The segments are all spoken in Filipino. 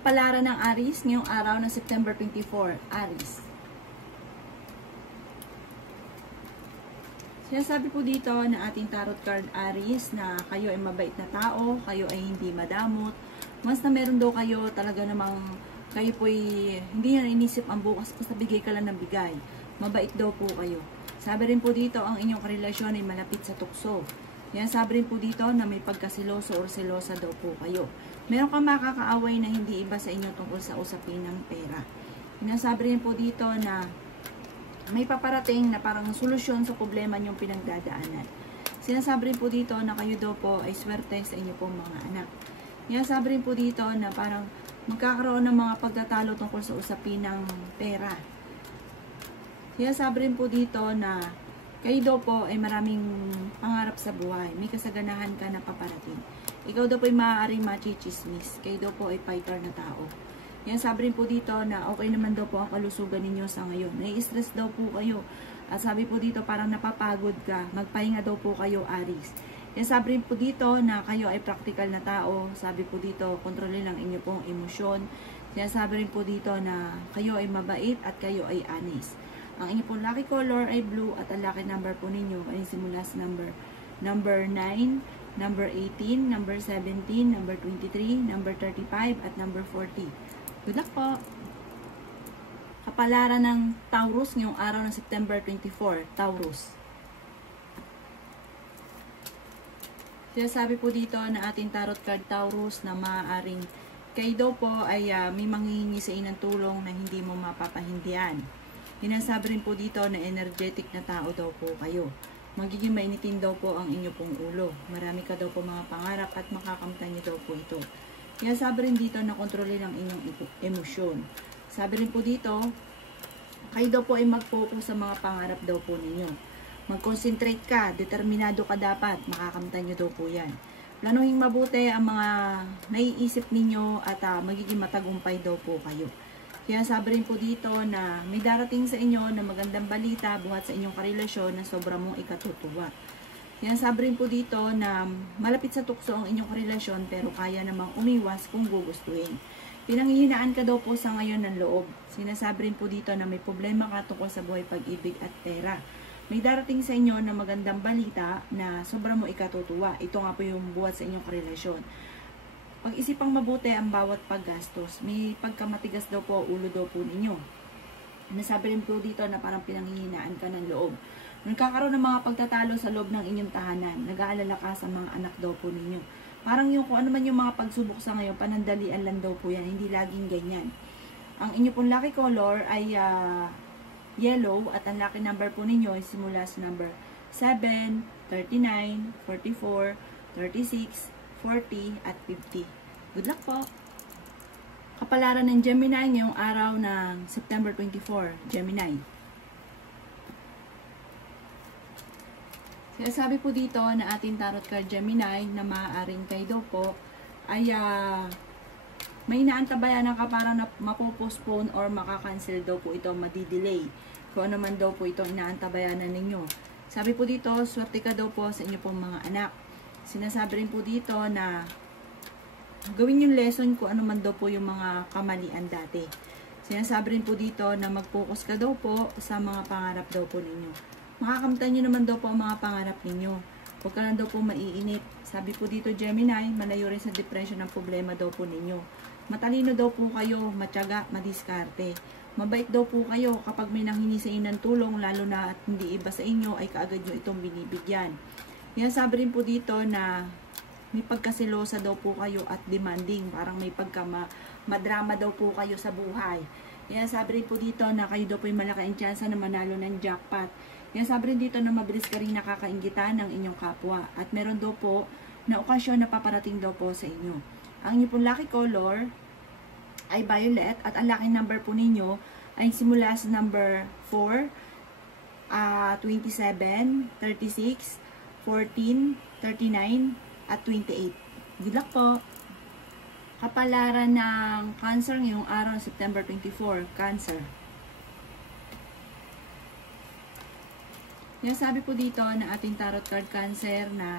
Kapalaran ng Aries ngayong araw ng September 24. Aries. Sinasabi po dito na ating tarot card Aries na kayo ay mabait na tao, kayo ay hindi madamot. Once na meron daw kayo, talaga namang kayo po ay hindi na inisip ang bukas, basta bigay ka lang ng bigay. Mabait daw po kayo. Sabi rin po dito ang inyong karelasyon ay malapit sa tukso. Yan, sabi rin po dito na may pagkasiloso o selosa daw po kayo. Meron kang makakaaway na hindi iba sa inyo tungkol sa usapin ng pera. Sinasabi rin po dito na may paparating na parang solusyon sa problema niyong pinagdadaanan. Sinasabi rin po dito na kayo daw po ay swerte sa inyo pong mga anak. Sinasabi rin po dito na parang magkakaroon ng mga pagtatalo tungkol sa usapin ng pera. Sinasabi rin po dito na kayo daw po ay maraming pangarap sa buhay. May kasaganahan ka na paparating. Ikaw daw po ay maaaring machichismis. Kayo daw po ay fighter na tao. Yan, sabi rin po dito na okay naman daw po ang kalusugan ninyo sa ngayon. Nai-stress daw po kayo. At sabi po dito parang napapagod ka. Magpahinga daw po kayo, Aries. Yan, sabi rin po dito na kayo ay practical na tao. Sabi po dito, kontrolin lang inyo pong emosyon. Yan, sabi rin po dito na kayo ay mabait at kayo ay honest. Ang inyo pong lucky color ay blue at ang lucky number po ninyo ay simula sa number 9, number 18, number 17, number 23, number 35 at number 40. Good luck po! Kapalaran ng Taurus ngayong araw ng September 24. Taurus. Sinasabi po dito na ating tarot card Taurus na maaaring kayo daw po ay may manghihingi sa inang tulong na hindi mo mapapahindihan. Sinasabi rin po dito na energetic na tao daw po kayo. Magiging mainitin daw po ang inyo pong ulo. Marami ka daw po mga pangarap at makakamtan niyo daw po ito. Kaya sabi rin dito na kontrolin ang inyong emosyon. Sabi rin po dito, kayo daw po ay mag-focus sa mga pangarap daw po ninyo. Mag-concentrate ka, determinado ka dapat, makakamtan nyo daw po yan. Planuhin mabuti ang mga naiisip ninyo at magiging matagumpay daw po kayo. Kaya sabi rin po dito na may darating sa inyo na magandang balita buhat sa inyong karelasyon na sobrang mong ikatutuwa. Yan, sabi rin po dito na malapit sa tukso ang inyong relasyon pero kaya namang umiwas kung gugustuhin. Pinanghihinaan ka daw po sa ngayon ng loob. Sinasabi rin po dito na may problema ka tungkol sa buhay, pag-ibig at pera. May darating sa inyo na magandang balita na sobrang mo ikatutuwa. Ito nga po yung buhat sa inyong relasyon. Pag-isipang mabuti ang bawat paggastos. May pagkamatigas daw po, ulo daw po ninyo. Nasabi rin po dito na parang pinanghihinaan ka ng loob. Nagkakaroon ng mga pagtatalo sa loob ng inyong tahanan. Nag-aalala ka sa mga anak daw po ninyo. Parang yung kung ano man yung mga pagsubok sa ngayon, panandalian lang daw po yan. Hindi laging ganyan. Ang inyo pong lucky color ay yellow at ang lucky number po ninyo ay simula sa number 7, 39, 44, 36, 40 at 50. Good luck po! Kapalaran ng Gemini ngayong araw ng September 24. Gemini. Sabi po dito na ating tarot card Gemini na maaaring kayo daw po ay may inaantabayan na parang mapopostpone or makakancel daw po ito, madidelay. Kung ano man daw po ito inaantabayanan ninyo. Sabi po dito, swerte ka daw po sa inyo pong mga anak. Sinasabi rin po dito na gawin yung lesson kung ano man daw po yung mga kamalian dati. Sinasabi rin po dito na mag-focus ka daw po sa mga pangarap daw po ninyo. Makakamtan nyo naman daw po ang mga pangarap ninyo. Huwag ka lang daw po maiinip. Sabi po dito Gemini, malayo rin sa depression ang problema daw po ninyo. Matalino daw po kayo, matyaga, madiskarte. Mabait daw po kayo kapag may nanghingi sa inyo ng tulong, lalo na at hindi iba sa inyo, ay kaagad nyo itong binibigyan. Yan, sabi rin po dito na may pagkasilosa daw po kayo at demanding. Parang may madrama daw po kayo sa buhay. Yan, sabi rin po dito na kayo daw po yung malaki ang tsansa na manalo ng jackpot. Yan, sabi rin dito na mabilis ka rin nakakainggitan ng inyong kapwa. At meron daw po na okasyon na paparating daw po sa inyo. Ang inyong pong lucky color ay violet at ang lucky number po ninyo ay simula sa number 4, 27, 36, 14, 39, at 28. Good luck po! Kapalaran ng Cancer ngayong araw ng September 24. Cancer. Yan, sabi po dito na ating tarot card Cancer na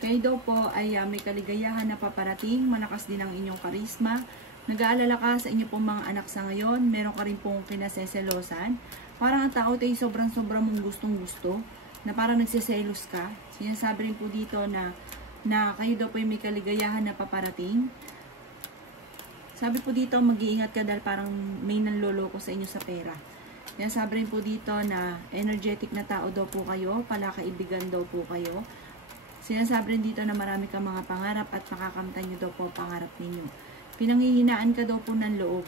kayo daw po ay may kaligayahan na paparating, malakas din ang inyong karisma, Nag-aalala ka sa inyo pong mga anak sa ngayon, meron ka rin pong kinaseselosan. Parang ang tao tayo sobrang-sobrang mong gustong-gusto, na parang nagsiselos ka. Sinasabi rin po dito na kayo daw po may kaligayahan na paparating. Sabi po dito, mag-iingat ka dahil parang may nanloloko sa inyo sa pera. Sinasabi rin po dito na energetic na tao daw po kayo, palakaibigan daw po kayo. Sinasabi rin dito na marami kang mga pangarap at makakamtan nyo daw po pangarap ninyo. Pinanghihinaan ka daw po ng loob.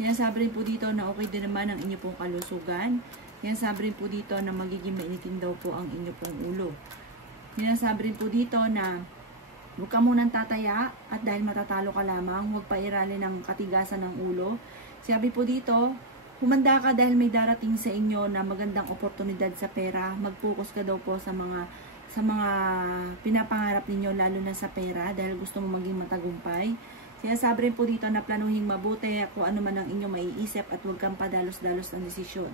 Sinasabi rin po dito na okay din naman ang inyo pong kalusugan. Sinasabi rin po dito na magiging mainitin daw po ang inyo pong ulo. Sinasabi rin po dito na huwag ka munang tataya at dahil matatalo ka lamang, huwag pairalin ng katigasan ng ulo. Sabi po dito, humanda ka dahil may darating sa inyo na magandang oportunidad sa pera. Mag-focus ka daw po sa mga pinapangarap ninyo, lalo na sa pera dahil gusto mo maging matagumpay. Sinasabi rin po dito na planuhin mabuti kung ano man ang inyong maiisip at huwag kang padalos-dalos ng desisyon.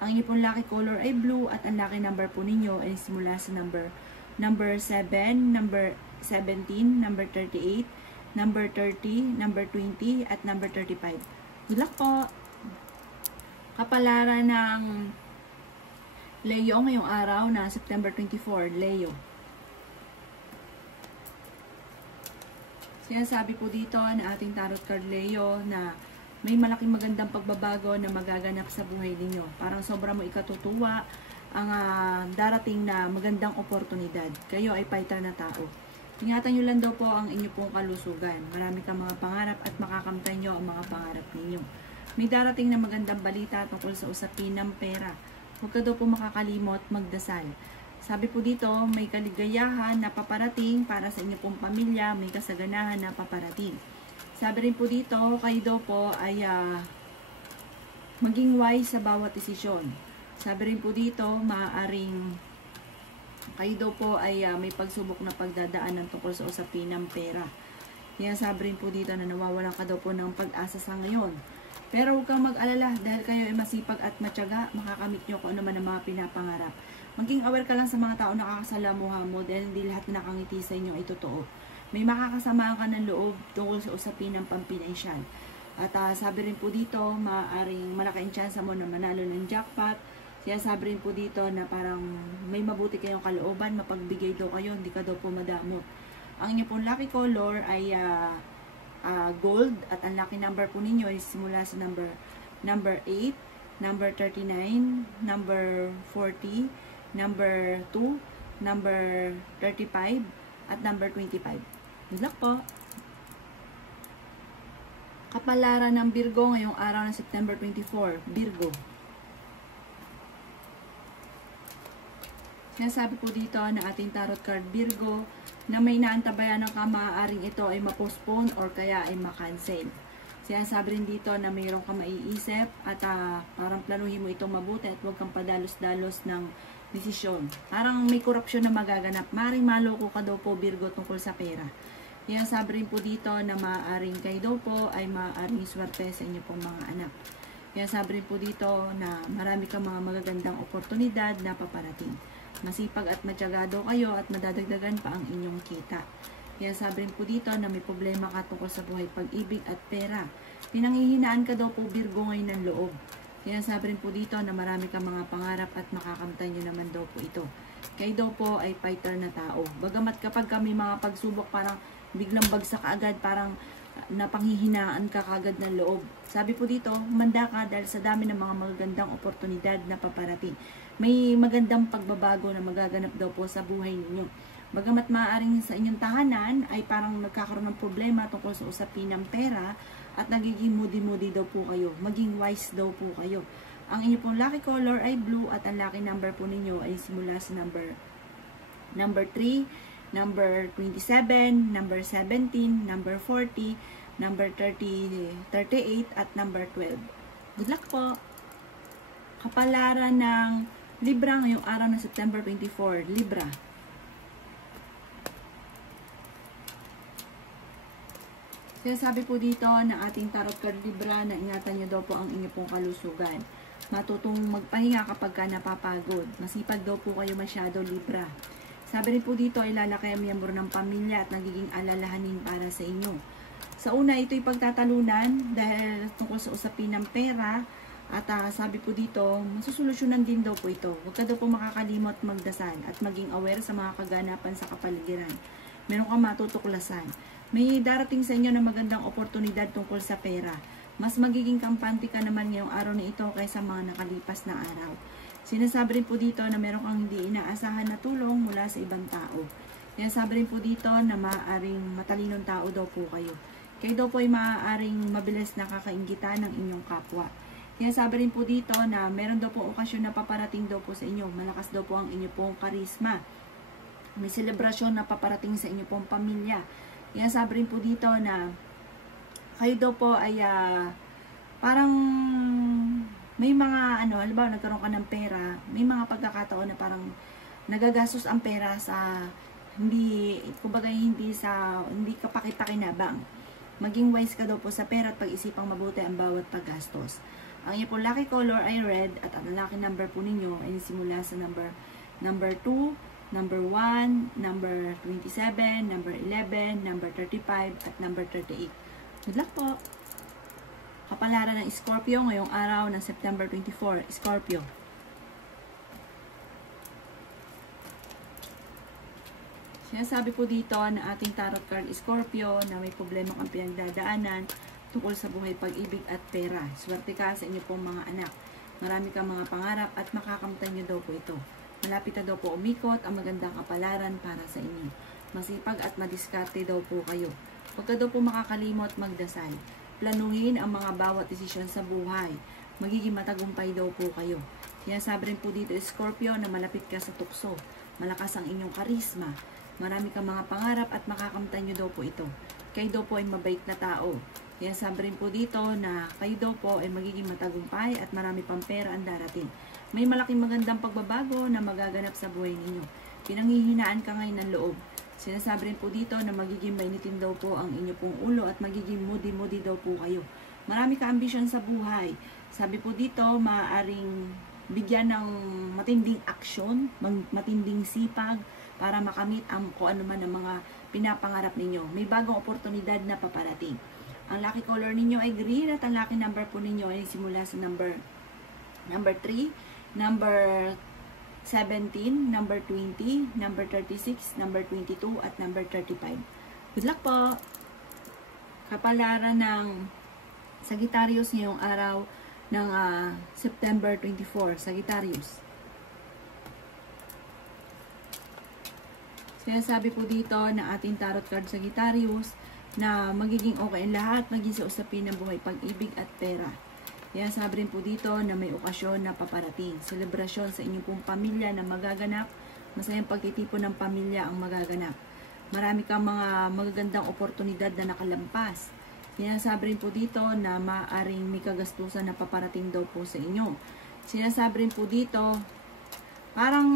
Ang inyong pong lucky color ay blue at ang lucky number po ninyo ay simula sa number 7, number 17, number 38, number 30, number 20, at number 35. Good luck po! Kapalaran ng Leo ngayong araw na September 24, Leo. Sinasabi po dito na ating tarot card Leo na may malaking magandang pagbabago na magaganap sa buhay ninyo. Parang sobra mo ikatutuwa ang darating na magandang oportunidad. Kayo ay fighter na tao. Ingatan nyo lang daw po ang inyo pong kalusugan. Marami kang mga pangarap at makakamtan nyo ang mga pangarap ninyo. May darating na magandang balita tungkol sa usapin ng pera. Huwag ka daw po makakalimot magdasal. Sabi po dito, may kaligayahan na paparating para sa inyo pong pamilya, may kasaganahan na paparating. Sabi rin po dito, kayo daw po ay maging wise sa bawat desisyon. Sabi rin po dito, maaaring kayo daw po ay may pagsubok na pagdadaanan tungkol sa usapin ng pera. Yan, sabi rin po dito na nawawalan ka daw po ng pag-asa sa ngayon. Pero huwag kang mag-alala dahil kayo ay masipag at matyaga, makakamit nyo kung ano man ang mga pinapangarap. Maging aware ka lang sa mga tao na nakakasalamuha mo dahil hindi lahat na nakangiti sa inyo ay totoo. May makakasama ka ng loob tungkol sa usapin ng pampinansyal. At sabi rin po dito, maaaring malaki ang chance mo na manalo ng jackpot. Sabi rin po dito na parang may mabuti kayong kalooban, mapagbigay daw kayo, hindi ka daw po madamot. Ang inyo pong lucky color ay gold at ang lucky number po ninyo ay simula sa number 8, number 39, number 40, number 2, number 35, at number 25. Good luck po! Kapalaran ng Virgo ngayong araw ng September 24, Virgo. Sinasabi po dito na ating tarot card Virgo na may naantabayan ng maaaring ito ay ma-postpone or kaya ay ma-cancel. Sinasabi rin dito na mayroon kang maiisip at parang planuhin mo itong mabuti at huwag kang padalos-dalos ng desisyon. Parang may korupsyon na magaganap. Maaaring maloko ka daw po Virgo tungkol sa pera. Sinasabi rin po dito na maaaring kayo daw po ay maaaring swerte sa inyo pong mga anak. Sinasabi rin po dito na marami kang mga magagandang oportunidad na paparating. Masipag at matyaga kayo at madadagdagan pa ang inyong kita. Kaya sabi rin po dito na may problema ka tungkol sa buhay, pag-ibig at pera. Pinanghihinaan ka daw po Virgo ngayon ng loob. Kaya sabi rin po dito na marami kang mga pangarap at makakamtan nyo naman daw po ito. Kayo daw po ay fighter na tao. Bagamat kapag kami mga pagsubok parang biglang bagsak agad, parang napanghihinaan ka kagad ng loob. Sabi po dito, manda ka dahil sa dami ng mga magagandang oportunidad na paparating. May magandang pagbabago na magaganap daw po sa buhay ninyo. Bagamat maaaring sa inyong tahanan ay parang nagkakaroon ng problema tungkol sa usapin ng pera at nagiging moody-moody daw po kayo. Maging wise daw po kayo. Ang inyo pong lucky color ay blue at ang lucky number po ninyo ay simula sa number 3, number 27, number 17, number 40, number 38, at number 12. Good luck po! Kapalaran ng Libra ngayong araw ng September 24, Libra. Sinasabi po dito na ating tarot card Libra na ingatan nyo daw po ang inyo pong kalusugan. Matutong magpahinga kapag ka napapagod. Masipag daw po kayo masyado Libra. Sabi rin po dito ay lalaki ang miyembro ng pamilya at nagiging alalahanin para sa inyo. Sa una, ito'y pagtatalunan dahil tungkol sa usapin ng pera. At sabi po dito, masusolusyonan din daw po ito. Huwag ka daw po makakalimot magdasal at maging aware sa mga kaganapan sa kapaligiran. Meron kang matutuklasan. May darating sa inyo na magandang oportunidad tungkol sa pera. Mas magiging kampante ka naman ngayong araw na ito kaysa mga nakalipas na araw. Sinasabi rin po dito na meron kang hindi inaasahan na tulong mula sa ibang tao. Sinasabi rin po dito na maaaring matalinong tao daw po kayo. Kayo daw po ay maaaring mabilis nakakainggitan ng inyong kapwa. Sinasabi rin po dito na meron daw po okasyon na paparating daw po sa inyo. Malakas daw po ang inyo pong karisma. May selebrasyon na paparating sa inyo pong pamilya. Sinasabi rin po dito na kayo daw po ay parang may mga halimbawa nagkaroon ka ng pera, may mga pagkakataon na parang nagagastos ang pera sa hindi kapaki-pakinabang. Maging wise ka daw po sa pera at pag-isipang mabuti ang bawat paggastos. Ang inyo po lucky color ay red at ang lucky number po ninyo ay simula sa number 2, number 1, number 27, number 11, number 35 at number 38. Good luck po! Kapalaran ng Scorpio ngayong araw ng September 24. Scorpio. Sinasabi po dito na ating tarot card Scorpio na may problema kang pinagdadaanan tungkol sa buhay, pag-ibig at pera. Swerte ka sa inyo pong mga anak. Marami kang mga pangarap at makakamtan nyo daw po ito. Malapit na daw po umikot ang magandang kapalaran para sa inyo. Masipag at madiskarte daw po kayo. Huwag ka daw po makakalimot magdasal. Planuhin ang mga bawat desisyon sa buhay. Magiging matagumpay daw po kayo. Sinasabi rin po dito Scorpio na malapit ka sa tukso. Malakas ang inyong karisma. Marami kang mga pangarap at makakamtan nyo daw po ito. Kayo daw po ay mabait na tao. Sinasabi rin po dito na kayo daw po ay magiging matagumpay at marami pang pera ang darating. May malaking magandang pagbabago na magaganap sa buhay ninyo. Pinanghihinaan ka ngayon ng loob. Sinasabi rin po dito na magiging mainitin daw po ang inyo pong ulo at magiging moody daw po kayo. Marami ka ambisyon sa buhay. Sabi po dito, maaaring bigyan ng matinding aksyon, matinding sipag para makamit ang kung ano man ang mga pinapangarap ninyo. May bagong oportunidad na paparating. Ang lucky color ninyo ay green at ang lucky number po ninyo ay simula sa number 3, number 17, number 20, number 36, number 22, at number 35. Good luck po! Kapalaran ng Sagittarius ngayong araw ng September 24. Sagittarius. Sinasabi po dito na ating tarot card Sagittarius na magiging okay ang lahat, maging sa usapin ng buhay, pag-ibig at pera. Kaya sabi rin po dito na may okasyon na paparating. Selebrasyon sa inyong pong pamilya na magaganap. Masayang pagtitipon ng pamilya ang magaganap. Marami kang mga magagandang oportunidad na nakalampas. Sinasabi rin po dito na maaaring may kagastusan na paparating daw po sa inyo. Sinasabi rin po dito, parang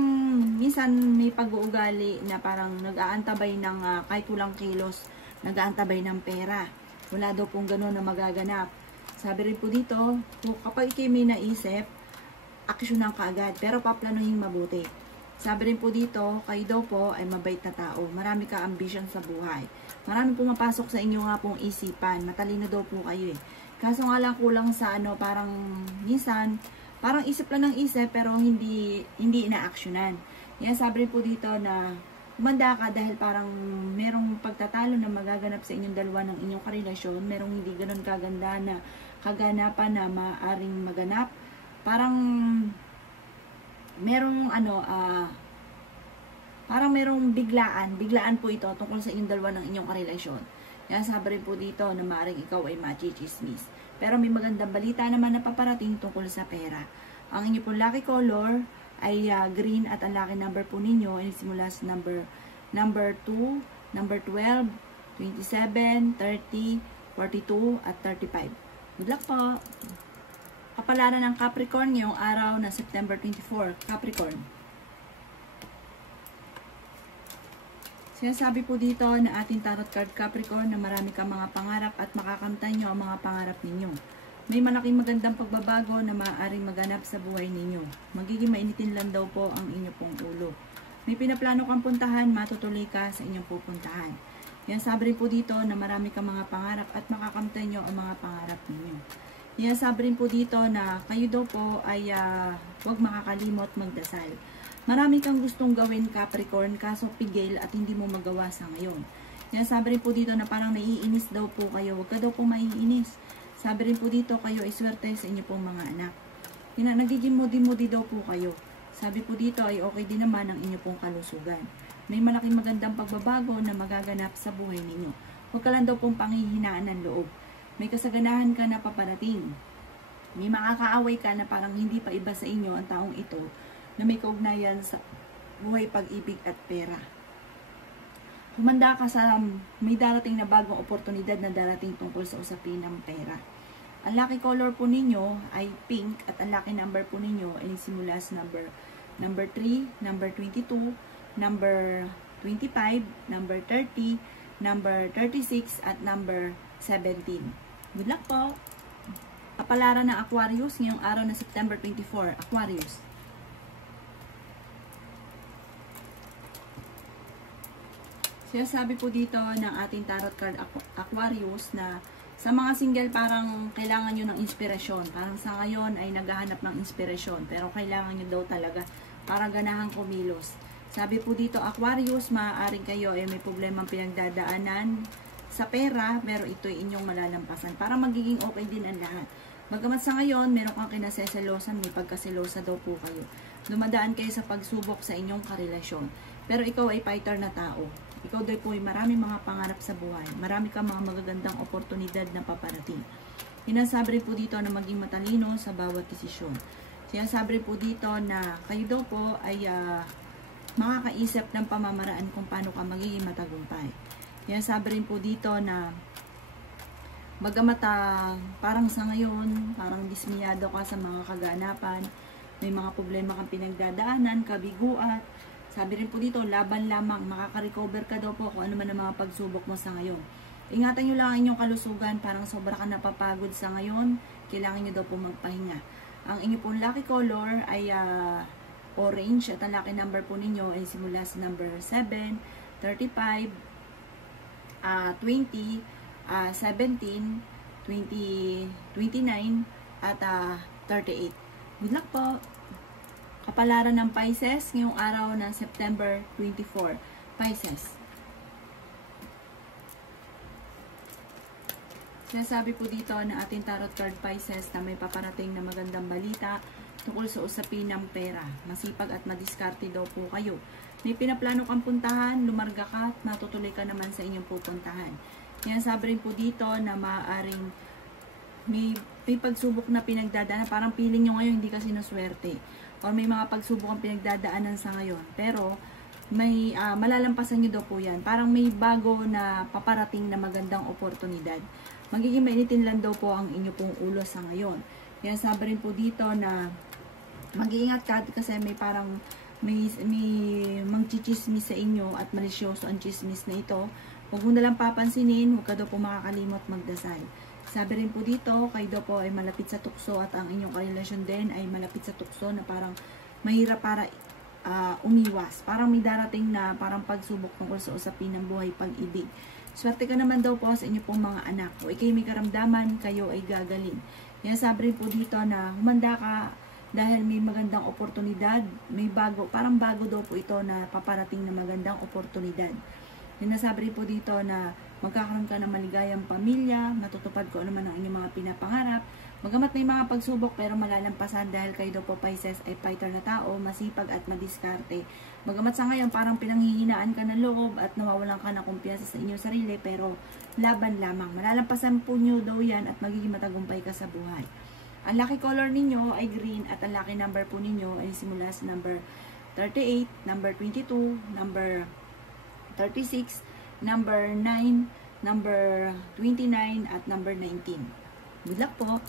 minsan may pag-uugali na parang nag-aantabay ng kahit kulang kilos, nag-aantabay ng pera. Wala daw pong gano'n na magaganap. Sabi rin po dito, kapag ikay may naisip, aksyonan ka agad, pero paplanuhin mabuti. Sabi rin po dito, kayo daw po ay mabait na tao. Marami ka ambisyon sa buhay. Marami pumapasok sa inyo nga pong isipan. Matalino daw po kayo eh. Kaso nga lang kulang sa parang minsan, parang isip lang ng isip, pero hindi ina-aksyonan. Yan, sabi rin po dito na umanda ka dahil parang merong pagtatalo na magaganap sa inyong dalawa ng inyong karelasyon. Merong hindi ganun kaganda na kaganapan na maaring maganap. Parang merong parang merong biglaan po ito tungkol sa inyong dalawa ng inyong karelasyon. Kaya sabi rin po dito na maaaring ikaw ay machichismis. Pero may magandang balita naman na paparating tungkol sa pera. Ang inyo pong lucky color ay green at ang lucky number po ninyo ay simula sa number 2, number 12, 27, 30, 42 at 35. Good luck po! Kapalaran ng Capricorn ngayong araw na September 24. Capricorn. Sinasabi po dito na ating tarot card Capricorn na marami kang mga pangarap at makakamtan nyo ang mga pangarap ninyo. May malaking magandang pagbabago na maaaring maganap sa buhay ninyo. Magiging mainitin lang daw po ang inyong pong ulo. May pinaplano kang puntahan, matutuloy ka sa inyong pupuntahan. Yan, sabi rin po dito na marami kang mga pangarap at makakamtan nyo ang mga pangarap ninyo. Yan, sabi rin po dito na kayo daw po ay huwag makakalimot magdasal. Marami kang gustong gawin, Capricorn, kaso pigil at hindi mo magawa sa ngayon. Yan, sabi rin po dito na parang naiinis daw po kayo. Huwag ka daw po maiinis. Sabi rin po dito, kayo ay swerte sa inyo pong mga anak. Yan, nagiging modi-modi daw po kayo. Sabi po dito ay okay din naman ang inyo pong kalusugan. May malaking magandang pagbabago na magaganap sa buhay ninyo. Huwag ka lang daw pong panghihinaan ng loob. May kasaganahan ka na paparating. May makakaaway ka na parang hindi pa iba sa inyo ang taong ito na may kaugnayan sa buhay, pag-ibig at pera. Humanda ka sa may darating na bagong oportunidad na darating tungkol sa usapin ng pera. Ang lucky color po ninyo ay pink at ang lucky number po ninyo ay simula sa number 3, number 22, number 25, number 30, number 36, at number 17. Good luck po! Kapalaran ng Aquarius ngayong araw na September 24. Aquarius. Sabi po dito ng ating tarot card Aquarius na sa mga single parang kailangan nyo ng inspirasyon. Parang sa ngayon ay naghahanap ng inspirasyon pero kailangan nyo daw talaga para ganahang kumilos. Sabi po dito, Aquarius, maaaring kayo ay may problemang pinagdadaanan sa pera, pero ito'y inyong malalampasan. Para magiging okay din ang lahat. Bagamat sa ngayon, meron kang kinaseselosan, may pagkaselosa daw po kayo. Dumadaan kayo sa pagsubok sa inyong karelasyon. Pero ikaw ay fighter na tao. Ikaw daw po ay marami mga pangarap sa buhay. Marami kang mga magagandang oportunidad na paparating. Sinasabi rin po dito na maging matalino sa bawat desisyon. Sinasabi rin po dito na kayo daw po ay makakaisip ng pamamaraan kung paano ka magiging matagumpay. Yan, sabi rin po dito na bagamat parang sa ngayon, parang dismiyado ka sa mga kaganapan, may mga problema kang pinagdadaanan, kabiguan. Sabi rin po dito, laban lamang, makaka-recover ka daw po kung ano man ang mga pagsubok mo sa ngayon. Ingatan nyo lang ang inyong kalusugan, parang sobra ka napapagod sa ngayon, kailangan nyo daw po magpahinga. Ang inyong pong lucky color ay orange at ang lucky number po ninyo ay simula sa number 7, 35, 20, 17, 20, 29 at 38. Good luck po! Kapalaran ng Pisces ngayong araw ng September 24. Pisces. Sinasabi po dito na ating tarot card Pisces na may paparating na magandang balita tungkol sa usapin ng pera. Masipag at madiskarte daw po kayo. May pinaplano kang puntahan, lumarga ka at matutuloy ka naman sa inyong pupuntahan. Yan, sabi rin po dito na maaaring may pagsubok na pinagdadaanan. Parang feeling nyo ngayon hindi kasi naswerte. O may mga pagsubok ang pinagdadaanan sa ngayon. Pero may malalampasan nyo daw po yan. Parang may bago na paparating na magandang oportunidad. Magiging mainitin lang daw po ang inyo pong ulo sa ngayon. Yan, sabi rin po dito na mag-iingat ka kasi may parang may mangchichismis sa inyo at malisyoso ang chismis na ito. Huwag mo nalang papansinin, huwag ka daw po makakalimot magdasal. Sabi rin po dito, kayo daw po ay malapit sa tukso at ang inyong karelasyon din ay malapit sa tukso na parang mahirap para umiwas. Parang may darating na parang pagsubok tungkol sa usapin ng buhay, pag-ibig. Swerte ka naman daw po sa inyo pong mga anak. O ikay may karamdaman, kayo ay gagaling. Yan, sabi rin po dito na humanda ka dahil may magandang oportunidad, may bago, parang bago daw po ito na paparating na magandang oportunidad. Sinasabi rin po dito na magkakaroon ka ng maligayang pamilya, matutupad ko naman ang inyong mga pinapangarap. Magamat may mga pagsubok pero malalampasan dahil kayo daw po Pisces ay fighter na tao, masipag at madiskarte. Magamat sa ngayon parang pinanghihinaan ka ng loob at nawawalan ka ng kumpiyansa sa inyong sarili pero laban lamang. Malalampasan po nyo daw yan at magiging matagumpay ka sa buhay. Ang lucky color ninyo ay green at ang lucky number po ninyo ay simula sa number 38, number 22, number 36, number 9, number 29 at number 19. Good luck po!